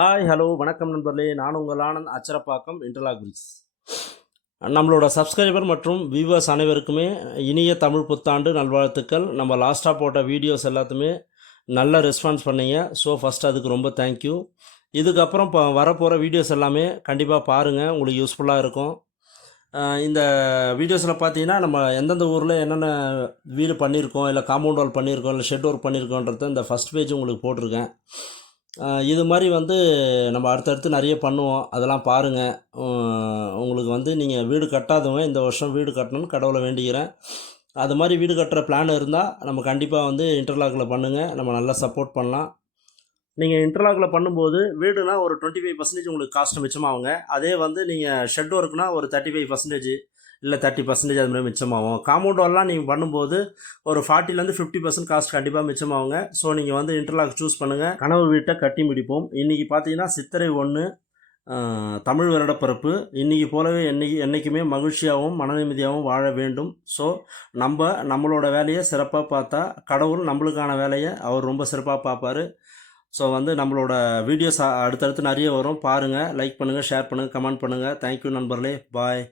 Hi hello வணக்கம் நண்பர்களே, நான் உங்கள் ஆனந்த் அச்சரப்பாக்கம் இன்டர்லாக் பிரிக்ஸ். நம்மளோட சப்ஸ்கிரைபர் மற்றும் வியூவர்ஸ் அனைவருக்குமே இனிய தமிழ் புத்தாண்டு நல்வாழ்த்துக்கள். நம்ம லாஸ்ட்டாக போட்ட வீடியோஸ் எல்லாத்துமே நல்ல ரெஸ்பான்ஸ் பண்ணீங்க. ஸோ ஃபஸ்ட் அதுக்கு ரொம்ப தேங்க்யூ. இதுக்கப்புறம் இப்போ வரப்போகிற வீடியோஸ் எல்லாமே கண்டிப்பாக பாருங்கள், உங்களுக்கு யூஸ்ஃபுல்லாக இருக்கும். இந்த வீடியோஸில் பார்த்தீங்கன்னா நம்ம எந்தெந்த ஊரில் என்னென்ன வீடு பண்ணியிருக்கோம், இல்லை காம்பவுண்ட் வால் பண்ணியிருக்கோம், இல்லை ஷெட் ஒர்க் பண்ணியிருக்கோன்றத இந்த ஃபஸ்ட் பேஜ் உங்களுக்கு போட்டிருக்கேன். இது மாதிரி நம்ம அடுத்தடுத்து நிறைய பண்ணுவோம், அதெல்லாம் பாருங்கள். உங்களுக்கு நீங்கள் வீடு கட்டாதவங்க இந்த வருஷம் வீடு கட்டணும்னு கடவுளை வேண்டிக்கிறேன். அது மாதிரி வீடு கட்டுற பிளான் இருந்தால் நம்ம கண்டிப்பாக இன்டர்லாக்கில் பண்ணுங்கள், நம்ம நல்லா சப்போர்ட் பண்ணலாம். நீங்கள் இன்டர்லாக்கில் பண்ணும்போது வீடுனா ஒரு 25% உங்களுக்கு காஸ்ட் மிச்சமாகுங்க. அதே நீங்கள் ஷெட் ஒர்க்னா ஒரு 35% இல்லை 30% அது மாதிரி மிச்சமாகும். காம்பவுண்ட் வால்லாம் நீங்கள் பண்ணும்போது ஒரு 40லேருந்து 50% காஸ்ட் கண்டிப்பாக மிச்சமாகுங்க. ஸோ நீங்கள் இன்டர்லாக் சூஸ் பண்ணுங்கள். கனவு வீட்டை கட்டி முடிப்போம். இன்றைக்கி பார்த்தீங்கன்னா சித்திரை 1 தமிழ் வருடப்பிறப்பு. இன்றைக்கி போலவே என்றைக்குமே மகிழ்ச்சியாகவும் மன நிம்மதியாகவும் வாழ வேண்டும். ஸோ நம்மளோட வேலையை சிறப்பாக பார்த்தா கடவுள் நம்மளுக்கான வேலையை அவர் ரொம்ப சிறப்பாக பார்ப்பார். ஸோ நம்மளோட வீடியோஸ் அடுத்தடுத்து நிறைய வரும், பாருங்கள், லைக் பண்ணுங்கள், ஷேர் பண்ணுங்கள், கமெண்ட் பண்ணுங்கள். தேங்க்யூ நண்பர்களே, பாய்.